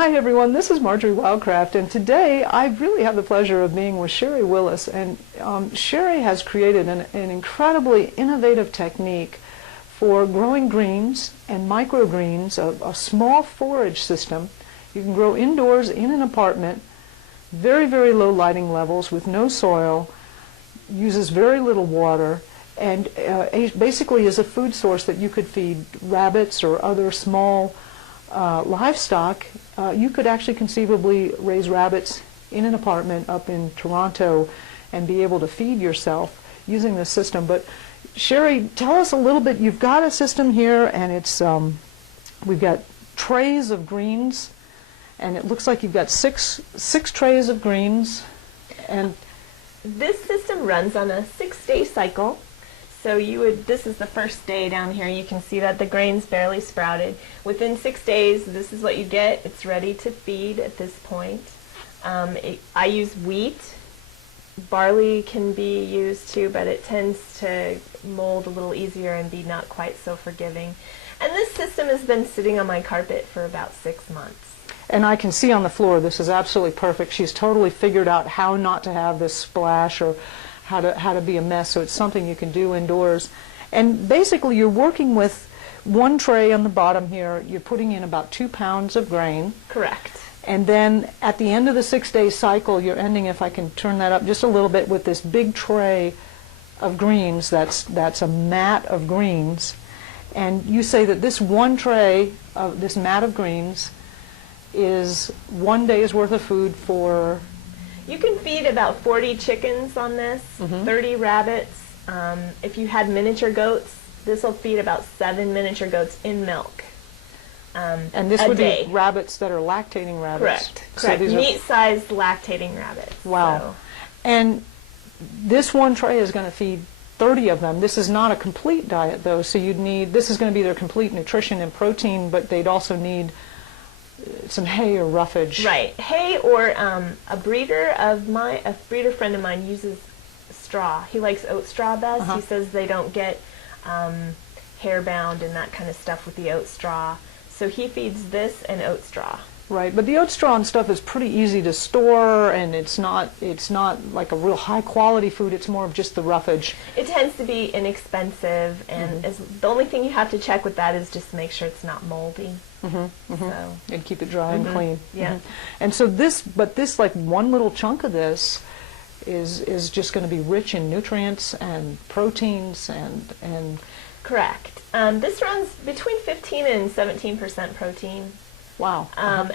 Hi everyone, this is Marjorie Wildcraft, and today I really have the pleasure of being with Sherry Willis. And Sherry has created an incredibly innovative technique for growing greens and microgreens, a small forage system. You can grow indoors in an apartment, very, very low lighting levels with no soil, uses very little water, and basically is a food source that you could feed rabbits or other small livestock. You could actually conceivably raise rabbits in an apartment up in Toronto and be able to feed yourself using this system. But Sherry, tell us a little bit. You've got a system here, and it's we've got trays of greens, and it looks like you've got six trays of greens. And this system runs on a 6-day cycle. So this is the first day down here. You can see that the grain's barely sprouted. Within 6 days, this is what you get. It's ready to feed at this point. I use wheat. Barley can be used too, but it tends to mold a little easier and be not quite so forgiving. And this system has been sitting on my carpet for about 6 months. And I can see on the floor, this is absolutely perfect. She's totally figured out how not to have this splash or how to be a mess, so it's something you can do indoors. And basically you're working with one tray on the bottom here. You're putting in about 2 pounds of grain. Correct. And then at the end of the 6-day cycle, you're ending, if I can turn that up just a little bit, with this big tray of greens. That's a mat of greens. And you say that this one tray of this mat of greens is 1 day's worth of food for... You can feed about 40 chickens on this, 30 rabbits. If you had miniature goats, this will feed about 7 miniature goats in milk. And this would be rabbits that are lactating rabbits. Correct. So Correct. these Meat-sized lactating rabbits. Wow. So. And this one tray is going to feed 30 of them. This is not a complete diet, though, so this is going to be their complete nutrition and protein, but they'd also need some hay or roughage. Right, hay, or a breeder friend of mine uses straw. He likes oat straw best. He says they don't get hair bound and that kind of stuff with the oat straw. So he feeds this and oat straw. Right, but the oat straw and stuff is pretty easy to store, and it's not like a real high quality food. It's more of just the roughage. It tends to be inexpensive, and the only thing you have to check with that is just to make sure it's not moldy. So. And keep it dry and clean. Yeah. And so this like one little chunk of this is just going to be rich in nutrients and proteins and. Correct. This runs between 15 and 17% protein. Wow.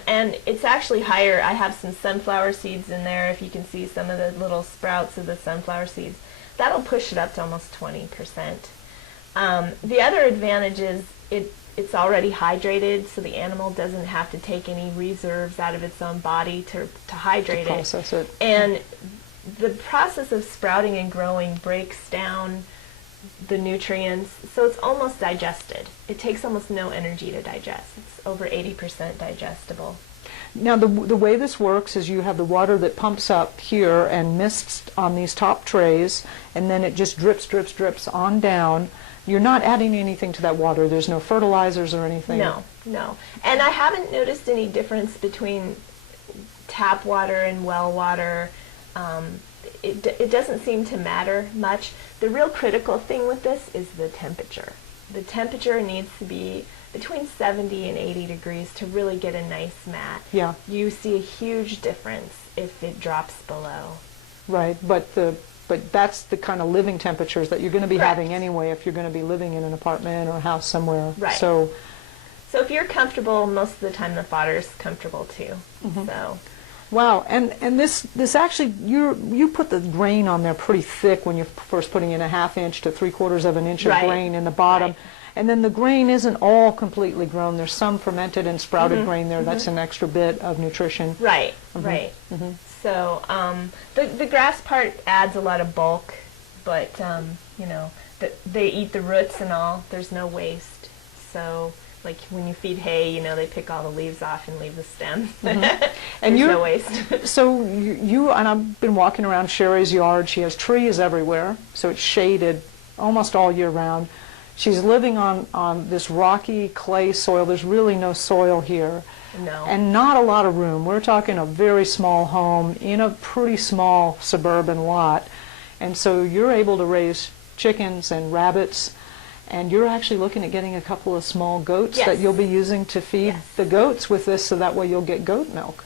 And it's actually higher. I have some sunflower seeds in there. If you can see some of the little sprouts of the sunflower seeds, that'll push it up to almost 20%. The other advantage is it's already hydrated, so the animal doesn't have to take any reserves out of its own body to hydrate process it. And the process of sprouting and growing breaks down the nutrients, so it's almost digested. It takes almost no energy to digest. It's over 80% digestible. Now the way this works is you have the water that pumps up here and mists on these top trays, and then it just drips on down. You're not adding anything to that water. There's no fertilizers or anything. No. And I haven't noticed any difference between tap water and well water. It doesn't seem to matter much. The real critical thing with this is the temperature. The temperature needs to be between 70 and 80 degrees to really get a nice mat. Yeah. You see a huge difference if it drops below. Right, but that's the kind of living temperatures that you're going to be Correct. having anyway if you're going to be living in an apartment or a house somewhere. Right. So if you're comfortable, most of the time the fodder's comfortable too. So. Wow, and this actually, you put the grain on there pretty thick when you're first putting in a 1/2 inch to 3/4 of an inch of grain in the bottom. Right. And then the grain isn't all completely grown. There's some fermented and sprouted grain there. That's an extra bit of nutrition. Right. So the grass part adds a lot of bulk, but they eat the roots and all. There's no waste. So like when you feed hay, they pick all the leaves off and leave the stem. And There's no waste. So you and I've been walking around Sherry's yard. She has trees everywhere, so it's shaded almost all year round. She's living on this rocky clay soil. There's really no soil here. No. And not a lot of room. We're talking a very small home in a pretty small suburban lot. And so you're able to raise chickens and rabbits, and you're actually looking at getting a couple of small goats Yes. that you'll be using to feed Yes. the goats with this, so that way you'll get goat milk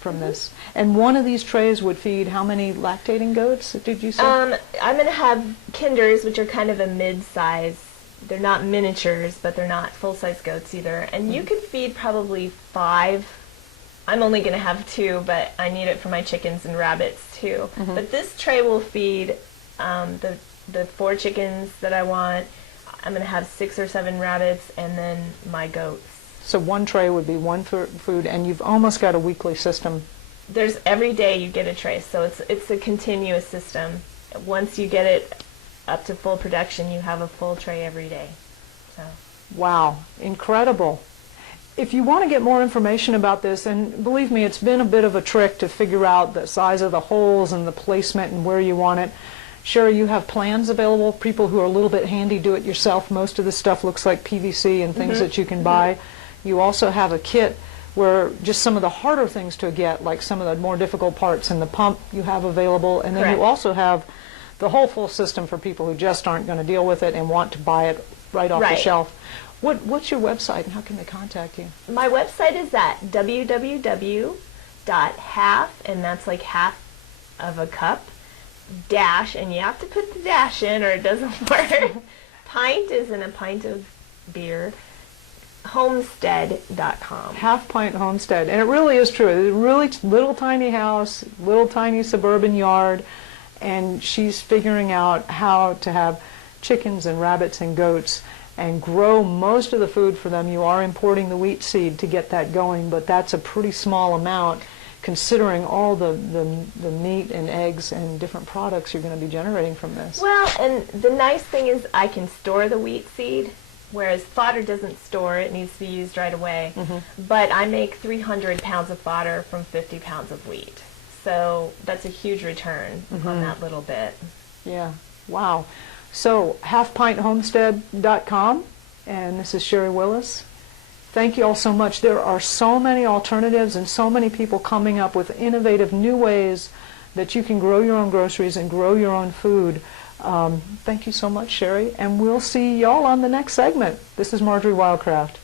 from this. And one of these trays would feed how many lactating goats, did you say? I'm going to have kinders, which are kind of a mid-size. They're not miniatures, but they're not full-size goats either. And you could feed probably 5. I'm only going to have 2, but I need it for my chickens and rabbits too. But this tray will feed the 4 chickens that I want. I'm going to have 6 or 7 rabbits, and then my goats. So one tray would be one food, and you've almost got a weekly system. There's every day you get a tray, so it's a continuous system. Once you get it up to full production, you have a full tray every day. So. Wow, incredible. If you want to get more information about this, and believe me, it's been a bit of a trick to figure out the size of the holes and the placement and where you want it. Sherry, you have plans available. People who are a little bit handy do it yourself. Most of the stuff looks like PVC and things that you can buy. You also have a kit where just some of the harder things to get, like some of the more difficult parts in the pump, you have available. And then Correct. you also have the whole full system for people who just aren't going to deal with it and want to buy it right off the Right. shelf. What's your website, and how can they contact you? My website is at www.half, and that's like half of a cup, dash, and you have to put the dash in or it doesn't work. Pint is in a pint of beer, homestead.com. Half Pint Homestead. And it really is true. It's a really little tiny house, little tiny suburban yard, and she's figuring out how to have chickens and rabbits and goats and grow most of the food for them. You are importing the wheat seed to get that going, but that's a pretty small amount considering all the meat and eggs and different products you're going to be generating from this. Well, and the nice thing is I can store the wheat seed, whereas fodder doesn't store, it needs to be used right away. But I make 300 pounds of fodder from 50 pounds of wheat. So that's a huge return on that little bit. Yeah, wow. So, halfpinthomestead.com, and this is Sherry Willis. Thank you all so much. There are so many alternatives and so many people coming up with innovative new ways that you can grow your own groceries and grow your own food. Thank you so much, Sherry, and we'll see y'all on the next segment. This is Marjorie Wildcraft.